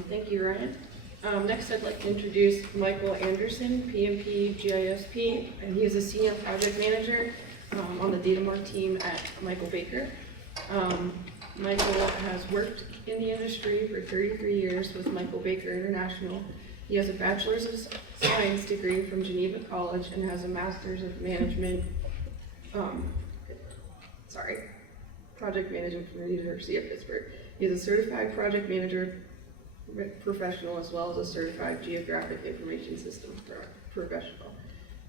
Thank you, Ryan. Next, I'd like to introduce Michael Anderson, PMP GISP, and he is a senior project manager on the DataMark team at Michael Baker. Michael has worked in the industry for 33 years with Michael Baker International. He has a Bachelor's of Science degree from Geneva College and has a Master's of Management, Project Management from the University of Pittsburgh. He is a certified project manager professional as well as a certified geographic information system professional.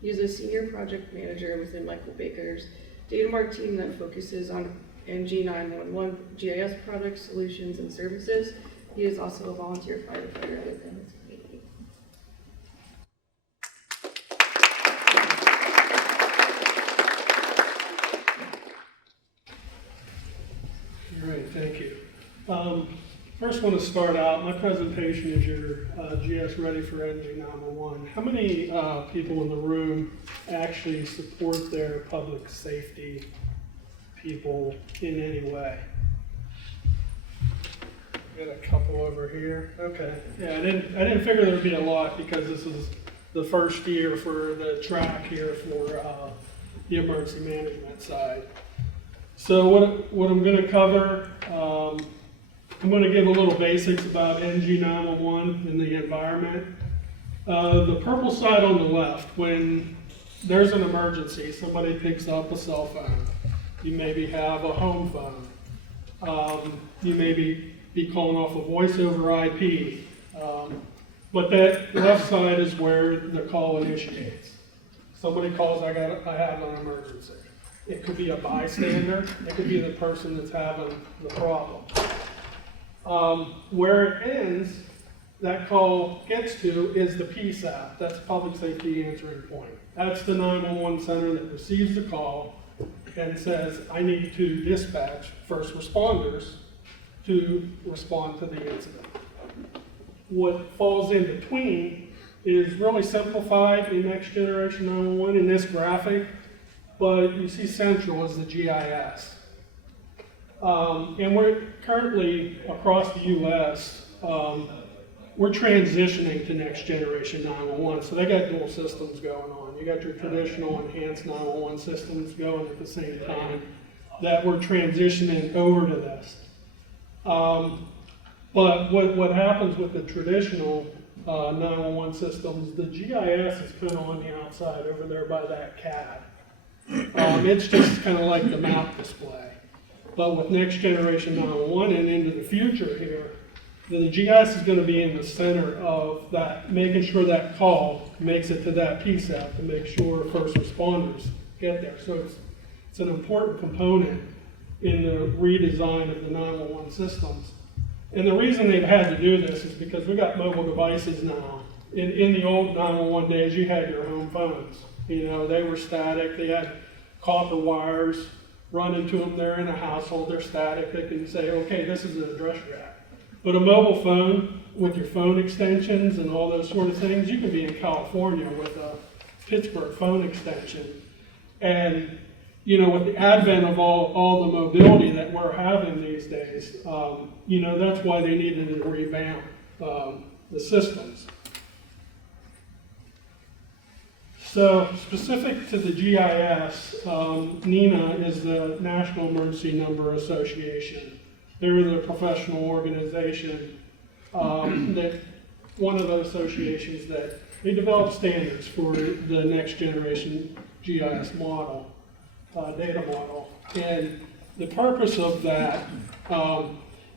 He is a senior project manager within Michael Baker's DataMark team that focuses on NG911 GIS products, solutions, and services. He is also a volunteer firefighter within his community. All right, thank you. First, I want to start out. My presentation is your GS Ready for NG911. How many people in the room actually support their public safety people in any way? Got a couple over here. Okay. Yeah, I didn't figure there would be a lot because this is the first year for the track here for the emergency management side. So what I'm going to cover, I'm going to give a little basics about NG911 and the environment. The purple side on the left, when there's an emergency, somebody picks up a cell phone. You maybe have a home phone. You may be calling off a voice over IP. But that left side is where the call initiates. Somebody calls, I have an emergency. It could be a bystander. It could be the person that's having the problem. Where it ends, that call gets to is the PSAP. That's Public Safety Answering Point. That's the 911 center that receives the call and says, I need to dispatch first responders to respond to the incident. What falls in between is really simplified in Next Generation 911 in this graphic, but you see central is the GIS. And we're currently, across the US, we're transitioning to Next Generation 911. So they got dual systems going on. You got your traditional enhanced 911 systems going at the same time that we're transitioning over to this. But what happens with the traditional 911 systems, the GIS is kind of on the outside over there by that CAD. It's just kind of like the map display. But with Next Generation 911 and into the future here, the GIS is going to be in the center of that, making sure that call makes it to that PSAP to make sure first responders get there. So it's an important component in the redesign of the 911 systems. And the reason they've had to do this is because we got mobile devices now. In the old 911 days, you had your home phones. You know, they were static. They had copper wires run into them. They're in a household. They're static. They can say, okay, this is an address you're at. But a mobile phone with your phone extensions and all those sort of things, you can be in California with a Pittsburgh phone extension. And, you know, with the advent of all the mobility that we're having these days, you know, that's why they needed to revamp the systems. So specific to the GIS, NENA is the National Emergency Number Association. They're the professional organization that one of the associations that they develop standards for the next generation GIS model, data model. And the purpose of that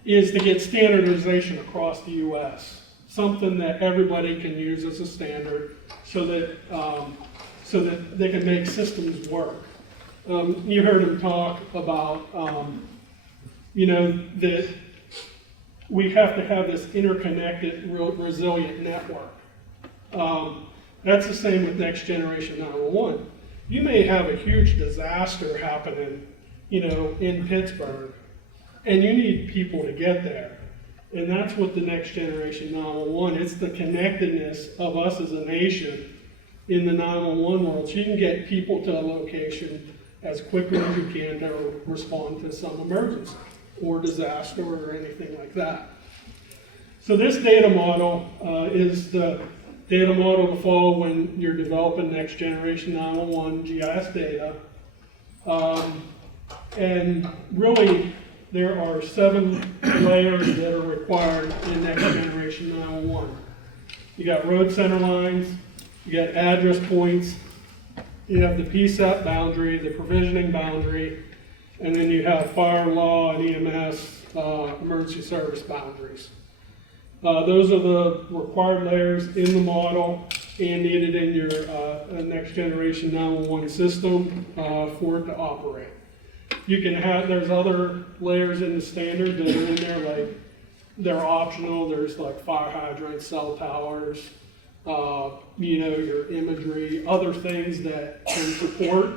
is to get standardization across the US, something that everybody can use as a standard so that they can make systems work. You heard him talk about, you know, that we have to have this interconnected, resilient network. That's the same with Next Generation 911. You may have a huge disaster happening, you know, in Pittsburgh, and you need people to get there. And that's what the Next Generation 911, it's the connectedness of us as a nation in the 911 world. So you can get people to a location as quickly as you can to respond to some emergency or disaster or anything like that. So this data model is the data model to follow when you're developing next generation 911 GIS data. And really, there are 7 layers that are required in next generation 911. You got road center lines, you got address points, you have the PSAP boundary, the provisioning boundary, and then you have fire law and EMS emergency service boundaries. Those are the required layers in the model and needed in your next generation 911 system for it to operate. You can have, there's other layers in the standard that are in there, like they're optional. There's like fire hydrants, cell towers, you know, your imagery, other things that can support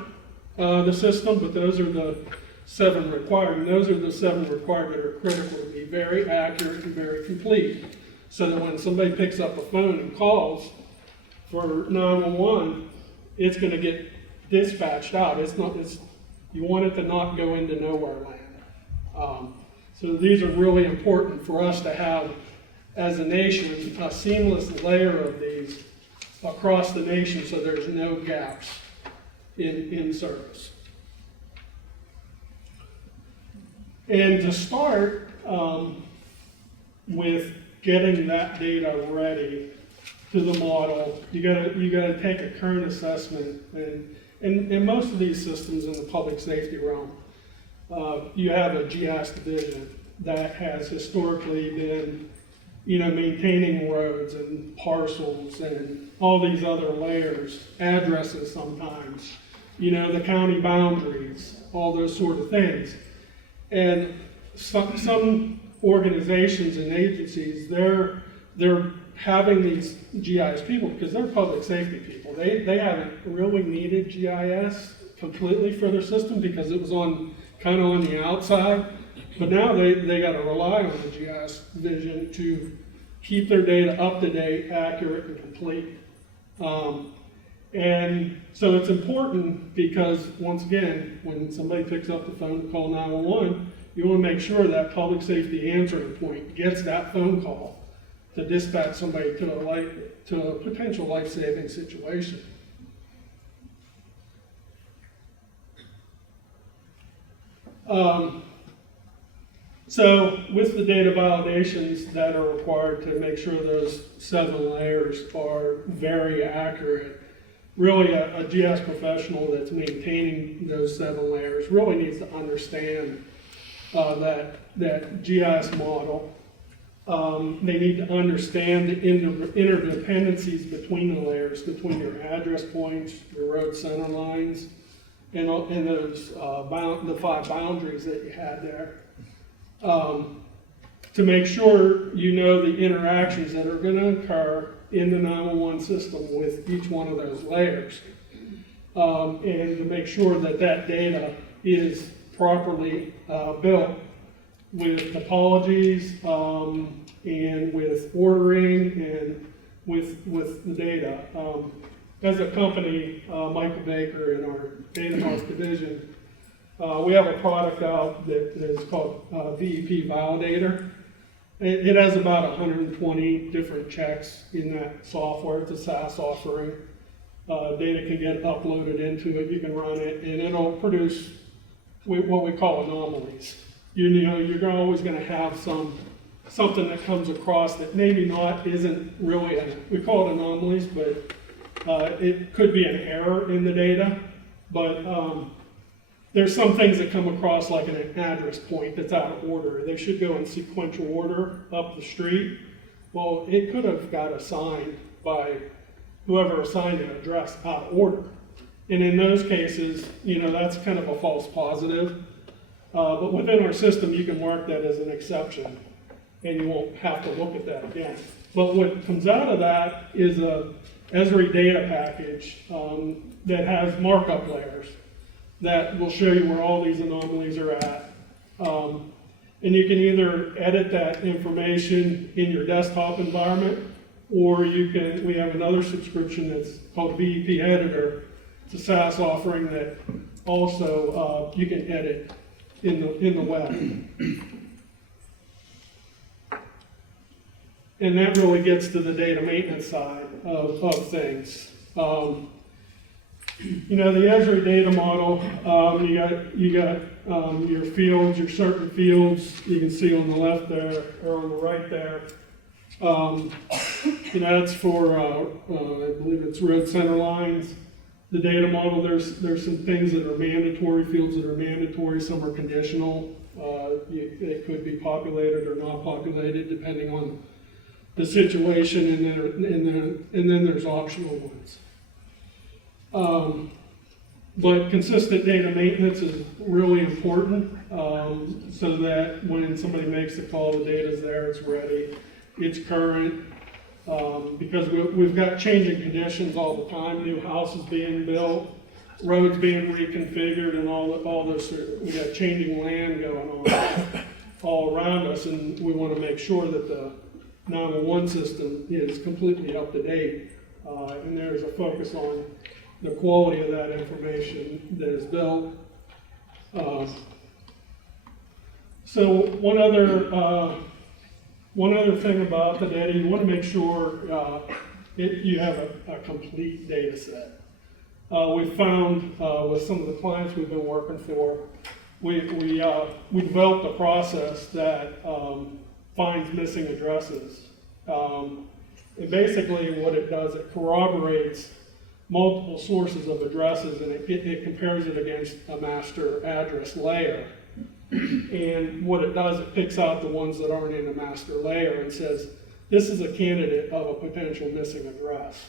the system, but those are the 7 required, and those are the 7 required that are critical to be very accurate and very complete, so that when somebody picks up a phone and calls for 911, it's going to get dispatched out. You want it to not go into nowhere land. So these are really important for us to have, as a nation, a seamless layer of these across the nation so there's no gaps in service. And to start with getting that data ready to the model, you gotta take a current assessment, and most of these systems in the public safety realm, you have a GIS division that has historically been, you know, maintaining roads and parcels and all these other layers, addresses sometimes, you know, the county boundaries, all those sort of things. And some organizations and agencies, they're having these GIS people because they're public safety people. They haven't really needed GIS completely for their system because it was kind of on the outside. But now they got to rely on the GIS vision to keep their data up to date, accurate, and complete. And so it's important because, once again, when somebody picks up the phone to call 911, you want to make sure that public safety answering point gets that phone call to dispatch somebody to a potential life-saving situation. So with the data validations that are required to make sure those 7 layers are very accurate, really a GIS professional that's maintaining those 7 layers really needs to understand that GIS model. They need to understand the interdependencies between the layers, between your address points, your road center lines, and those the 5 boundaries that you had there. To make sure you know the interactions that are going to occur in the 911 system with each one of those layers, and to make sure that that data is properly built with topologies and with ordering and with the data. As a company, Michael Baker in our Data Mart division, we have a product out that is called VEP Validator. It has about 120 different checks in that software. It's a SaaS offering. Data can get uploaded into it. You can run it, and it'll produce what we call anomalies. You know, you're always going to have something that comes across that maybe isn't really we call it anomalies, but it could be an error in the data. But there's some things that come across like an address point that's out of order. They should go in sequential order up the street. Well, it could have got assigned by whoever assigned an address out of order. And in those cases, you know, that's kind of a false positive. But within our system, you can mark that as an exception, and you won't have to look at that again. But what comes out of that is a Esri data package that has markup layers that will show you where all these anomalies are at. And you can either edit that information in your desktop environment, or we have another subscription that's called VEP Editor. It's a SaaS offering that also you can edit in the web. And that really gets to the data maintenance side of things. You know, the Esri data model, you got your fields, your certain fields, you can see on the left there, or on the right there. You know, that's for, I believe it's road center lines. The data model, there's some things that are mandatory, fields that are mandatory, some are conditional. They could be populated or not populated depending on the situation, and then there's optional ones. But consistent data maintenance is really important, so that when somebody makes the call, the data's there, it's ready, it's current, because we've got changing conditions all the time, new houses being built, roads being reconfigured, and all this, we got changing land going on all around us, and we want to make sure that the 911 system is completely up to date, and there's a focus on the quality of that information that is built. So one other thing about the data, you want to make sure you have a complete data set. We found with some of the clients we've been working for, we developed a process that finds missing addresses. And basically what it does, it corroborates multiple sources of addresses, and it compares it against a master address layer. And what it does, it picks out the ones that aren't in the master layer and says, this is a candidate of a potential missing address.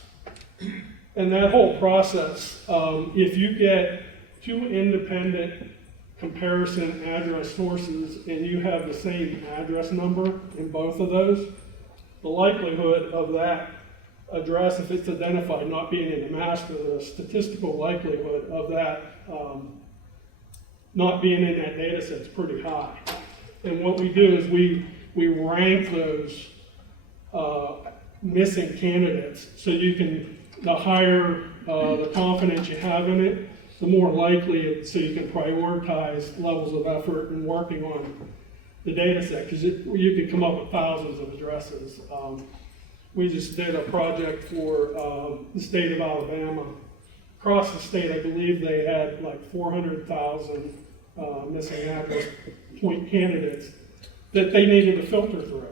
And that whole process, if you get two independent comparison address sources and you have the same address number in both of those, the likelihood of that address, if it's identified not being in the master, the statistical likelihood of that not being in that data set is pretty high. And what we do is we rank those missing candidates, so you can, the higher the confidence you have in it, the more likely, so you can prioritize levels of effort in working on the data set, because you could come up with thousands of addresses. We just did a project for the state of Alabama. Across the state, I believe they had like 400,000 missing address point candidates that they needed to filter through.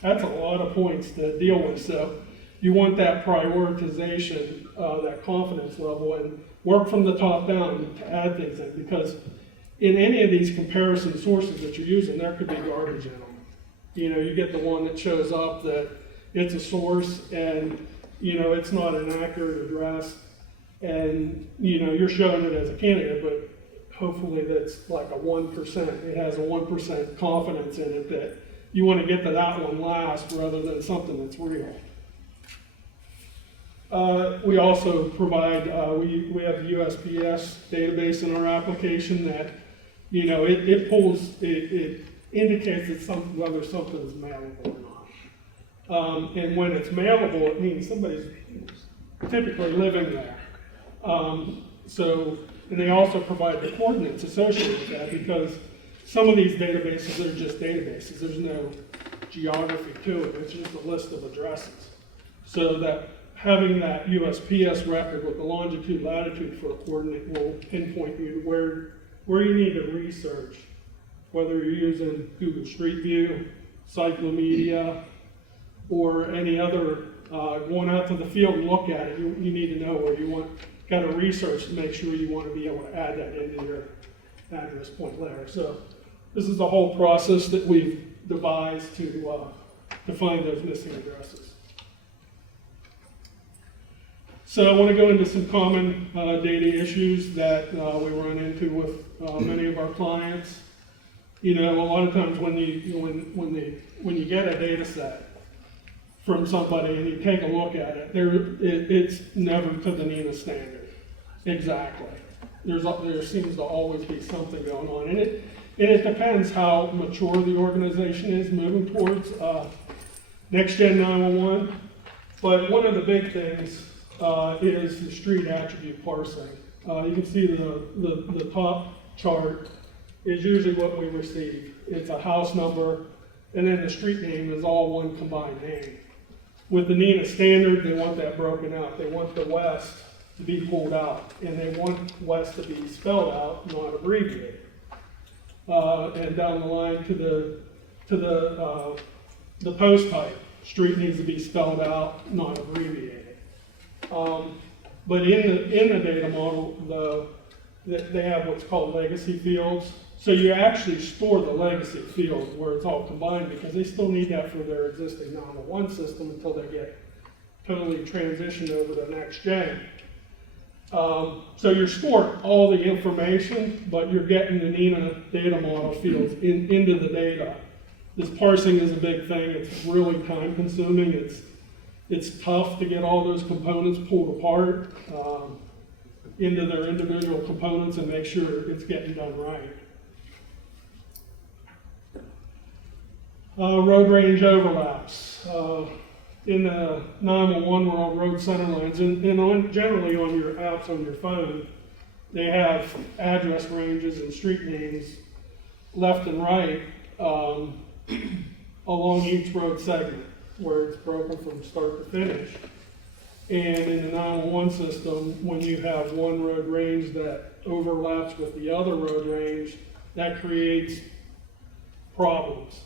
That's a lot of points to deal with. So you want that prioritization, that confidence level, and work from the top down to add things in, because in any of these comparison sources that you're using, there could be garbage in them. You know, you get the one that shows up that it's a source and, you know, it's not an accurate address, and, you know, you're showing it as a candidate, but hopefully that's like a 1%. It has a 1% confidence in it that you want to get to that one last rather than something that's real. We also provide, we have the USPS database in our application that, you know, it pulls, it indicates that whether something is mailable or not. And when it's mailable, it means somebody's typically living there. And they also provide the coordinates associated with that, because some of these databases are just databases. There's no geography to it. It's just a list of addresses. So that having that USPS record with the longitude, latitude for a coordinate will pinpoint you to where you need to research, whether you're using Google Street View, Cyclomedia, or any other, going out to the field and look at it. You need to know where you got to research to make sure you want to be able to add that into your address point layer. So this is the whole process that we've devised to find those missing addresses. So I want to go into some common data issues that we run into with many of our clients. You know, a lot of times when you get a data set from somebody and you take a look at it, it's never to the NENA standard. Exactly. There seems to always be something going on, and it depends how mature the organization is moving towards Next Gen 911. But one of the big things is the street attribute parsing. You can see the top chart is usually what we receive. It's a house number, and then the street name is all one combined name. With the NENA standard, they want that broken out. They want the west to be pulled out, and they want west to be spelled out, not abbreviated. And down the line to the post type, street needs to be spelled out, not abbreviated. But in the data model, they have what's called legacy fields. So you actually store the legacy fields where it's all combined, because they still need that for their existing 911 system until they get totally transitioned over to next gen. So you're storing all the information, but you're getting the NENA data model fields into the data. This parsing is a big thing. It's really time consuming. It's tough to get all those components pulled apart into their individual components and make sure it's getting done right. Road range overlaps. In the 911 world, road center lines, and generally on your apps on your phone, they have address ranges and street names left and right along each road segment, where it's broken from start to finish. And in the 911 system, when you have one road range that overlaps with the other road range, that creates problems.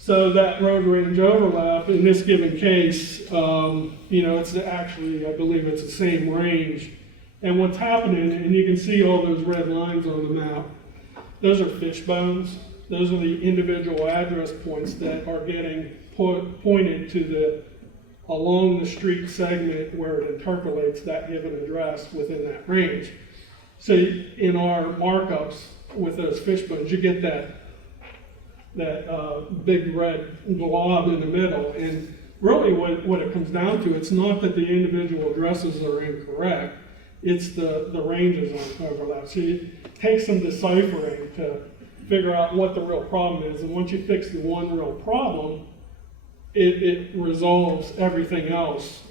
So that road range overlap, in this given case, it's actually, I believe it's the same range. And what's happening, and you can see all those red lines on the map, those are fish bones. Those are the individual address points that are getting pointed to along the street segment where it interpolates that given address within that range. So in our markups with those fish bones, you get that big red blob in the middle. And really what it comes down to, it's not that the individual addresses are incorrect, it's the ranges on overlap. So it takes some deciphering to figure out what the real problem is. And once you fix the one real problem, it resolves everything else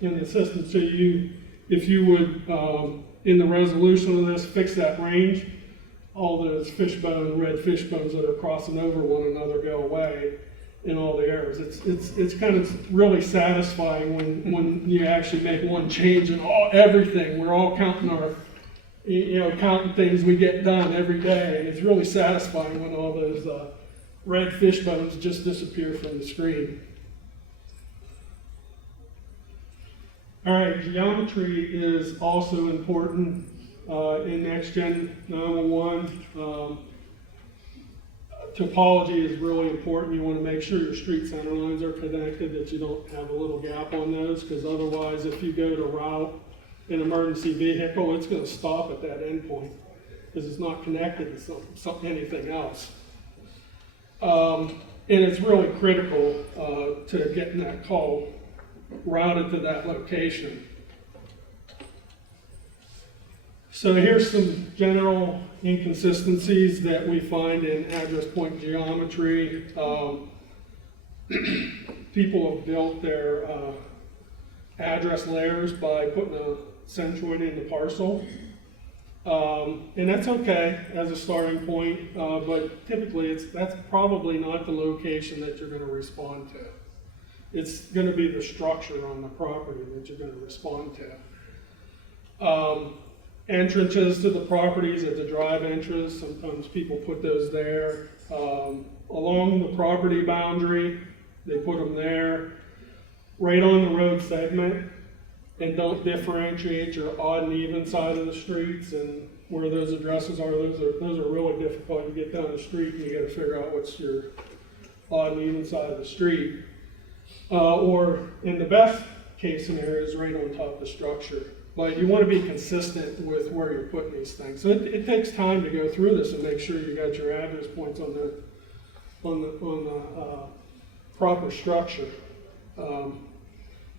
in the system. So if you would, in the resolution of this, fix that range, all those red fish bones that are crossing over one another go away, and all the errors. It's kind of really satisfying when you actually make one change and everything. We're all counting counting things we get done every day, and it's really satisfying when all those red fish bones just disappear from the screen. All right, geometry is also important in Next Gen 911. Topology is really important. You want to make sure your street center lines are connected, that you don't have a little gap on those, because otherwise if you go to route an emergency vehicle, it's going to stop at that endpoint because it's not connected to anything else. And it's really critical to getting that call routed to that location. So here's some general inconsistencies that we find in address point geometry. People have built their address layers by putting a centroid in the parcel. And that's okay as a starting point, but typically that's probably not the location that you're going to respond to. It's going to be the structure on the property that you're going to respond to. Entrances to the properties at the drive entrance, sometimes people put those there. Along the property boundary, they put them there. Right on the road segment, and don't differentiate your odd and even side of the streets and where those addresses are. Those are really difficult. You get down the street and you got to figure out what's your odd and even side of the street. Or in the best case scenario is right on top of the structure. But you want to be consistent with where you're putting these things. So it takes time to go through this and make sure you got your address points on the proper structure.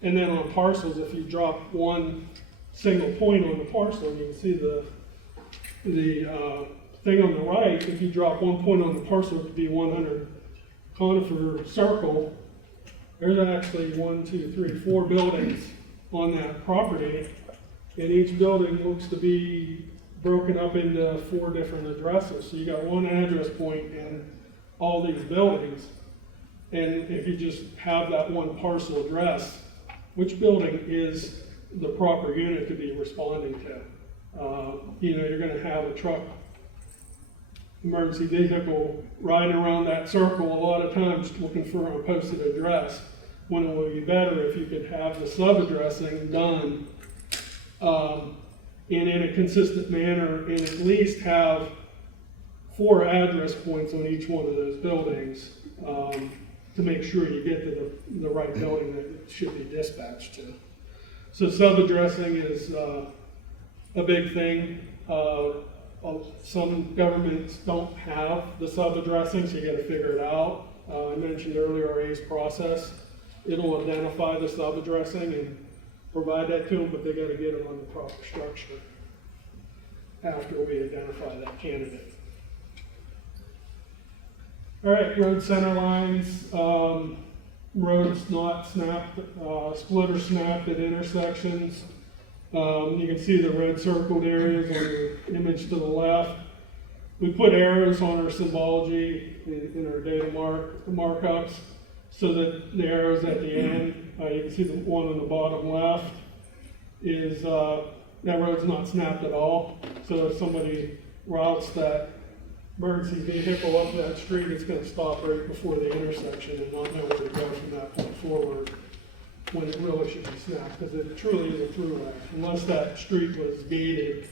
And then on parcels, if you drop one single point on the parcel, you can see the thing on the right. If you drop one point on the parcel, it could be 100 conifer circle. There's actually 4 buildings on that property, and each building looks to be broken up into 4 different addresses. So you got one address point in all these buildings. And if you just have that one parcel address, which building is the proper unit to be responding to? You know, you're gonna have a truck, emergency vehicle riding around that circle a lot of times looking for a posted address, when it would be better if you could have the sub-addressing done and in a consistent manner, and at least have 4 address points on each one of those buildings to make sure you get to the right building that it should be dispatched to. So sub-addressing is a big thing. Some governments don't have the sub-addressing, so you got to figure it out. I mentioned earlier our ACE process. It'll identify the sub-addressing and provide that to them, but they got to get it on the proper structure after we identify that candidate. All right, road center lines, roads not snapped, split or snapped at intersections. You can see the red circled areas on the image to the left. We put arrows on our symbology in our data markups so that the arrows at the end, you can see the one on the bottom left, is that road's not snapped at all. So if somebody routes that emergency vehicle up that street, it's going to stop right before the intersection and not know where to go from that point forward, when it really should be snapped, because it truly is a throughway. Unless that street was gated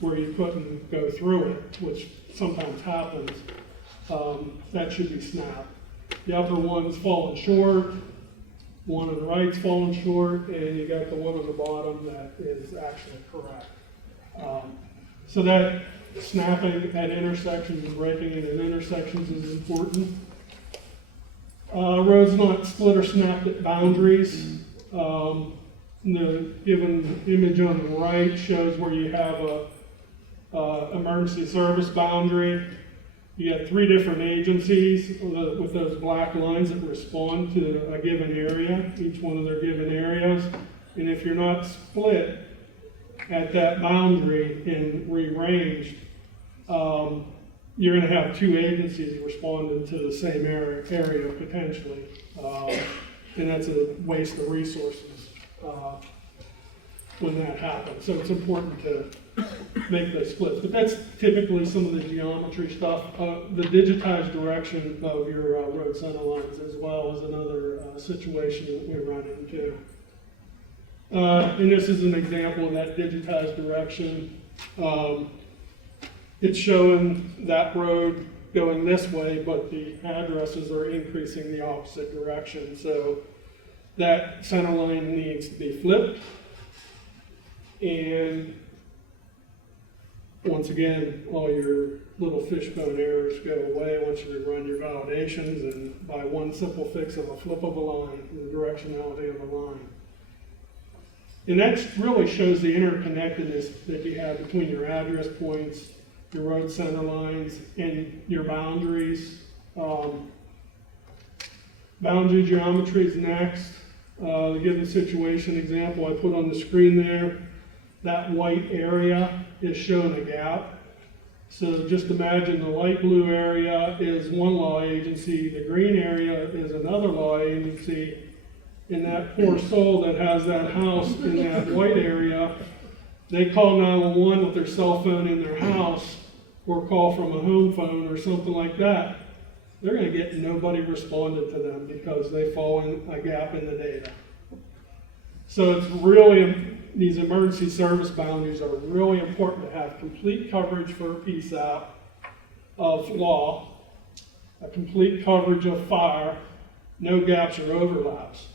where you couldn't go through it, which sometimes happens, that should be snapped. The upper one's fallen short, one on the right's fallen short, and you got the one on the bottom that is actually correct. So that snapping at intersections and breaking it at intersections is important. Roads not split or snapped at boundaries. The given image on the right shows where you have a emergency service boundary. You got 3 different agencies with those black lines that respond to a given area, each one of their given areas. And if you're not split at that boundary and rearranged, you're going to have 2 agencies responding to the same area potentially, and that's a waste of resources when that happens. So it's important to make those splits. But that's typically some of the geometry stuff. The digitized direction of your road center lines as well is another situation that we run into. And this is an example of that digitized direction. It's showing that road going this way, but the addresses are increasing the opposite direction. So that center line needs to be flipped. And once again, all your little fishbone errors go away once you run your validations, and by one simple fix of a flip of a line, the directionality of a line. And that really shows the interconnectedness that you have between your address points, your road center lines, and your boundaries. Boundary geometry is next. The given situation example I put on the screen there, that white area is showing a gap. So just imagine the light blue area is one law agency, the green area is another law agency, and that poor soul that has that house in that white area, they call 911 with their cell phone in their house, or call from a home phone or something like that. They're going to get nobody responded to them because they fall in a gap in the data. So it's really, these emergency service boundaries are really important to have complete coverage for a PSAP of law, a complete coverage of fire, no gaps or overlaps.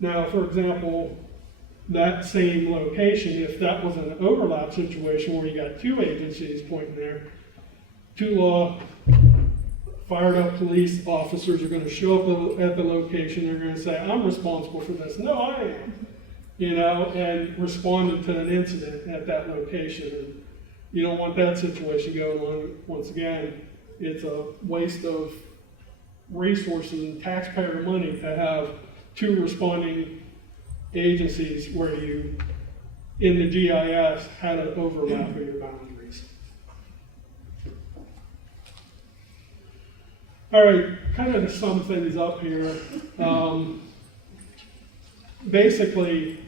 Now, for example, that same location, if that was an overlap situation where you got 2 agencies pointing there, 2 law fired up police officers are going to show up at the location. They're going to say, I'm responsible for this. No, I am. You know, and responded to an incident at that location. And you don't want that situation going on. Once again, it's a waste of resources and taxpayer money to have 2 responding agencies where you, in the GIS, had an overlap of your boundaries. All right, kind of to sum things up here, basically,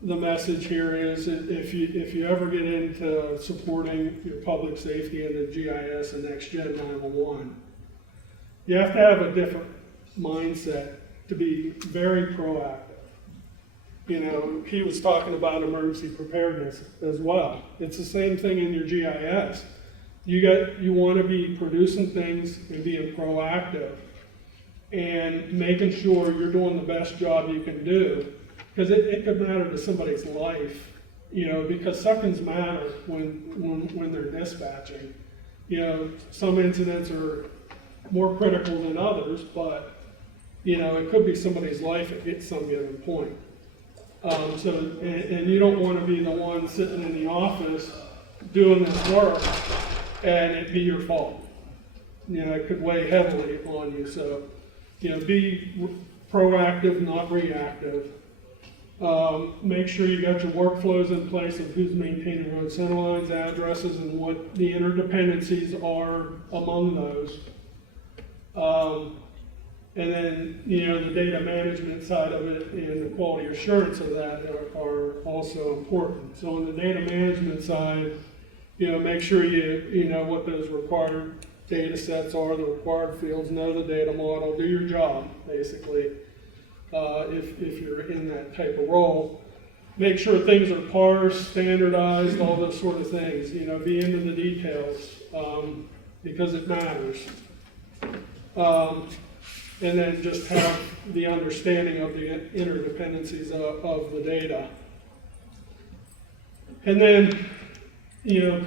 the message here is that if you ever get into supporting your public safety in the GIS and Next Gen 911, you have to have a different mindset to be very proactive. You know, he was talking about emergency preparedness as well. It's the same thing in your GIS. You want to be producing things and being proactive and making sure you're doing the best job you can do, because it could matter to somebody's life, you know, because seconds matter when they're dispatching. You know, some incidents are more critical than others, but, you know, it could be somebody's life at some given point. And you don't want to be the one sitting in the office doing this work and it be your fault. You know, it could weigh heavily on you. So, you know, be proactive, not reactive. Make sure you got your workflows in place of who's maintaining road center lines, addresses, and what the interdependencies are among those. And then, you know, the data management side of it and the quality assurance of that are also important. So on the data management side, you know, make sure you know what those required data sets are, the required fields, know the data model, do your job, basically, if you're in that type of role. Make sure things are parsed, standardized, all those sort of things. You know, be into the details, because it matters. And then just have the understanding of the interdependencies of the data. And then, you know,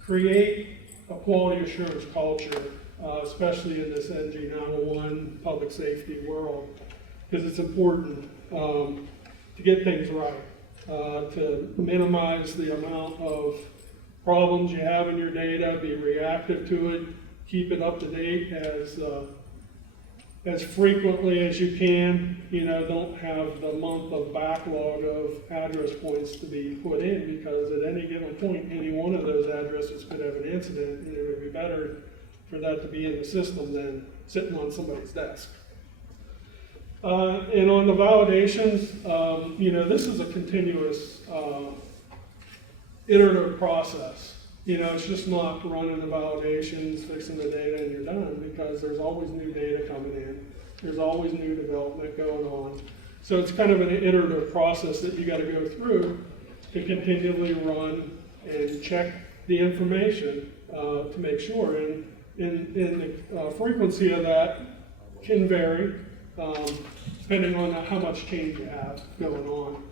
create a quality assurance culture, especially in this NG 911 public safety world, because it's important to get things right, to minimize the amount of problems you have in your data, be reactive to it, keep it up to date as frequently as you can. You know, don't have the month of backlog of address points to be put in, because at any given point, any one of those addresses could have an incident, and it would be better for that to be in the system than sitting on somebody's desk. And on the validations, you know, this is a continuous iterative process. You know, it's just not running the validations, fixing the data, and you're done, because there's always new data coming in. There's always new development going on. So it's kind of an iterative process that you got to go through to continually run and check the information to make sure. And the frequency of that can vary depending on how much change you have going on.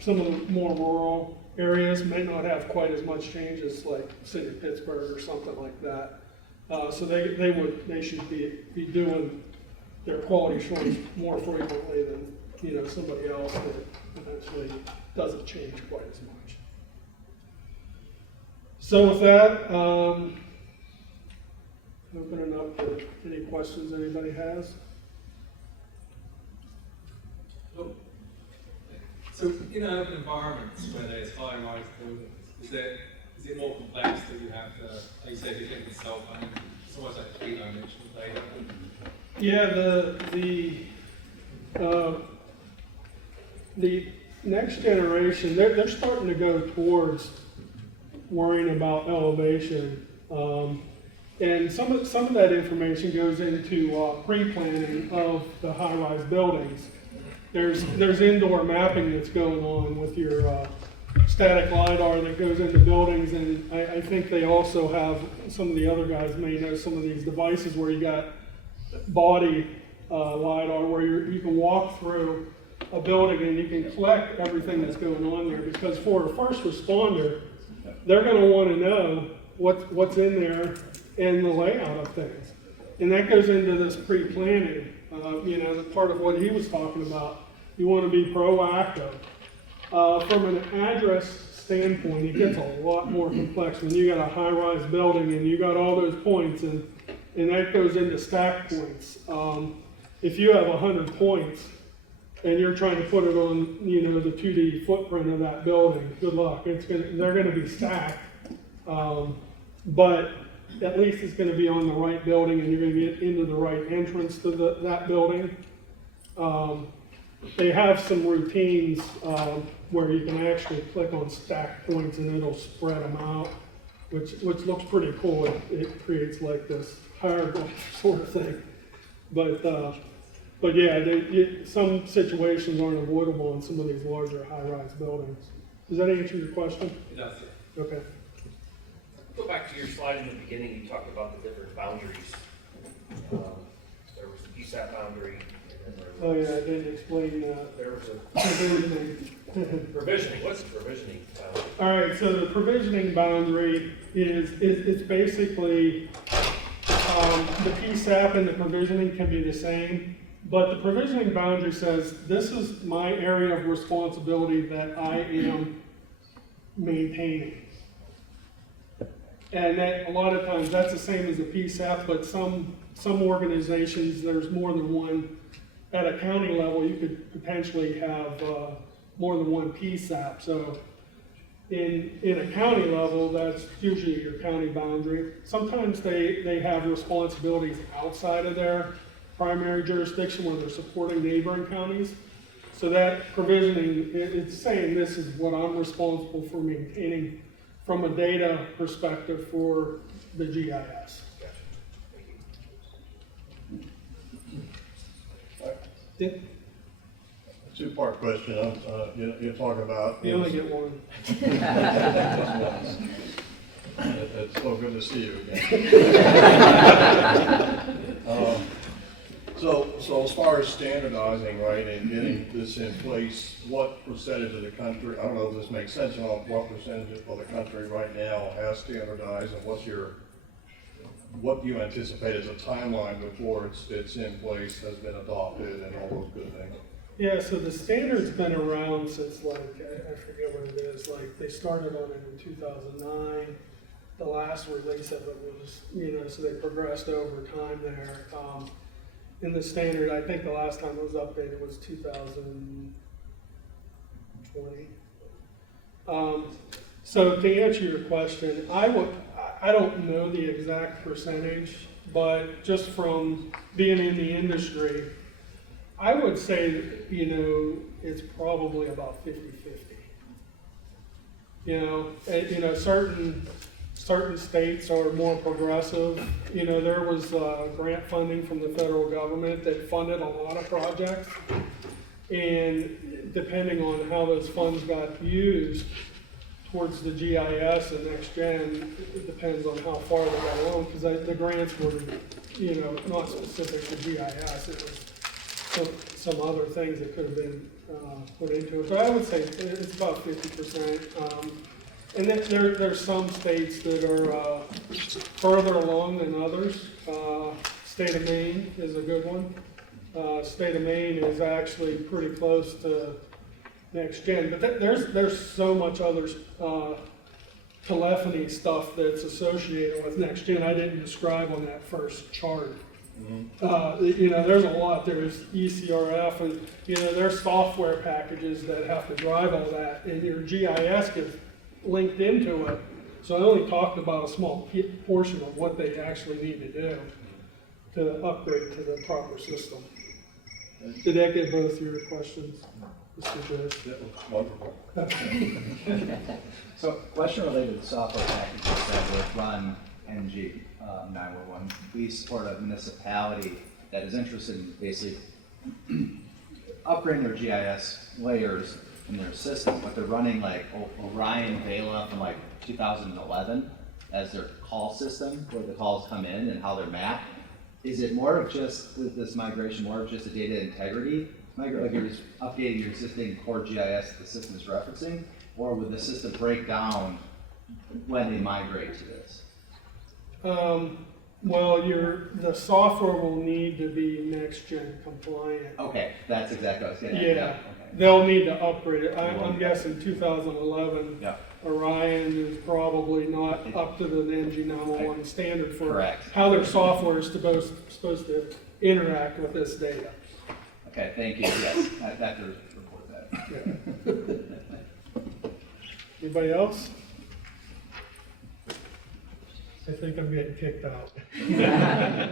Some of the more rural areas may not have quite as much change as like City of Pittsburgh or something like that. So they should be doing their quality assurance more frequently than, you know, somebody else that eventually doesn't change quite as much. So with that, opening up for any questions anybody has. So in urban environments where there's high-rise buildings, is it more complex that you have to, like you said, you get the cell phone, it's almost like three-dimensional data? Yeah, the next generation, they're starting to go towards worrying about elevation, and some of that information goes into pre-planning of the high-rise buildings. There's indoor mapping that's going on with your static LiDAR that goes into buildings, and I think they also have, some of the other guys may know, some of these devices where you got body LiDAR where you can walk through a building and you can collect everything that's going on there, because for a first responder, they're going to want to know what's in there and the layout of things. And that goes into this pre-planning. You know, the part of what he was talking about. You want to be proactive. From an address standpoint, it gets a lot more complex when you got a high-rise building and you got all those points, and that goes into stack points. If you have 100 points and you're trying to put it on, you know, the 2D footprint of that building, good luck. They're going to be stacked. But at least it's gonna be on the right building and you're gonna get into the right entrance to that building. They have some routines where you can actually click on stack points and it'll spread them out, which looks pretty cool. It creates like this hieroglyph sort of thing. But yeah, some situations aren't avoidable in some of these larger high-rise buildings. Does that answer your question? It does, yeah. Okay. Go back to your slide in the beginning, you talked about the different boundaries. There was the PSAP boundary, and then Oh there yeah, I was, didn't explain that. there was a Provisioning. provisioning. What's the provisioning boundary? All right, so the provisioning boundary it's basically, the PSAP and the provisioning can be the same, but the provisioning boundary says, this is my area of responsibility that I am maintaining. And that, a lot of times, that's the same as a PSAP, but some organizations, there's more than one. At a county level, you could potentially have more than one PSAP. So in a county level, that's usually your county boundary. Sometimes they have responsibilities outside of their primary jurisdiction where they're supporting neighboring counties. So that provisioning, it's saying this is what I'm responsible for maintaining from a data perspective for the GIS. Gotcha. Thank you. Yeah, Two-part question. You're talking about. you only get one. It's so good to see you again. So as far as standardizing, right, and getting this in place, what percentage of the country, I don't know if this makes sense, or not, what percentage of the country right now has standardized, and what do you anticipate as a timeline before it's in place, has been adopted, and all those good things? Yeah, so the standard's been around since like, I forget what it is, like they started on it in 2009. The last release of it was, so they progressed over time there. In the standard, I think the last time it was updated was 2020. So to answer your question, I don't know the exact percentage, but just from being in the industry, I would say, it's probably about 50-50. Certain states are more progressive. There was grant funding from the federal government that funded a lot of projects. And depending on how those funds got used towards the GIS and next gen, it depends on how far they got along, because the grants were, not specific to GIS. It was some other things that could have been put into it. But I would say it's about 50%. And then there's some states that are further along than others. State of Maine is a good one. State of Maine is actually pretty close to next gen, but there's so much other telephony stuff that's associated with next gen I didn't describe on that first chart. There's a lot. There's ECRF, and there's software packages that have to drive all that, and your GIS gets linked into it. So I only talked about a small portion of what they actually need to do to upgrade to the proper system. Did that get both your questions, Mr. Joyce? That was wonderful. So, question related to software packages that would run NG 911. We support a municipality that is interested in basically upgrading their GIS layers in their system, but they're running like Orion Vela from like 2011 as their call system, where the calls come in and how they're mapped. Is it more of just this migration, more of just a data integrity? Like you're just updating your existing core GIS the system is referencing, or would the system break down when they migrate to this? Well, the software will need to be next gen compliant. Okay, that's exactly what I was getting at. Yeah, Okay. they'll need to upgrade it. I'm guessing 2011. Yeah. Orion is probably not up to the NG 911 standard for Correct. how their software is supposed to interact with this data. Okay, thank you. Yes, I have to report that. Anybody else? I think I'm getting kicked out.